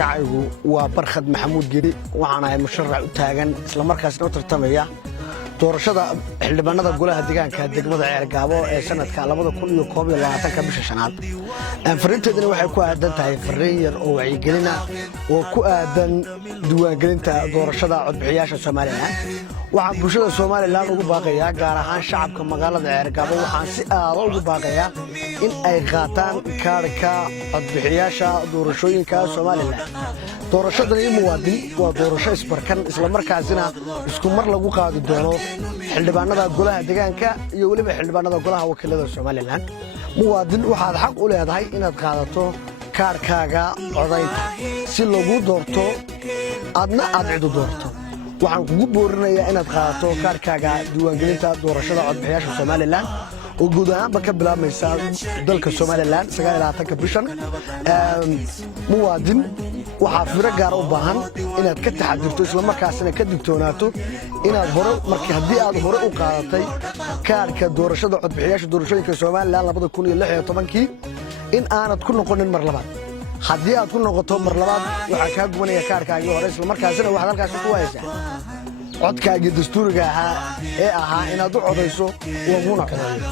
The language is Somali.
magacaygu waa Barkhad Maxamuud Giri waxaan ahay musharax u taagan isla markaasna u tartamaya doorashada xildhibaanada golaha deegaanka degmada Ceergaabo ee sanadka 2021 bisha shanaad. Fariinteeduna waxay ku aadan tahay fariin yar oo wacyigelin ah oo ku aadan diiwaangelinta doorashada codbixiyaasha Soomaaliland. waxaan bulshada Soomaaliland ugu baaqayaa gaar ahaan shacabka magaalada Ceergaabo waxaan si aad ugu baaqayaa in ay qaataan kaarka codbixiyaasha doorashooyinka Soomaaliland. doorashadani muwaadin waa doorasho isbarkan isla markaasina isku mar lagu qaadi doono xildhibaanada golaha deegaanka iyo waliba xildhibaanada golaha wakiilada Soomaaliland. muwaadin waxaad xaq u leedahay inaad qaadato kaarkaaga codaynta si lagu doorto adna aad cid u doorto. waxaan kugu boorinayaa inaad qaadato kaarkaaga diiwaangelinta doorashada codbixiyaasha Soomaaliland oo guud ahaanba ka bilaabmaysa dalka Soomaaliland 29 bishan. muwaadin waxaa fiiro gaar u baahan inaad ka taxadirto isla markaasina ka digtoonaato inaad hore markii haddii aad hore u qaadatay kaarka doorashada codbixiyaasha doorashooyinka Soomaaliland 2016 in aanad ku noqonin mar labaad. haddii aad ku noqoto mar labaad waxaa kaa gubanaya kaarkaagii hore isla markaasina waxaad halkaas ku haysaa codkaagii dastuuriga ahaa ee ahaa inaad u codayso laguna codeeyo.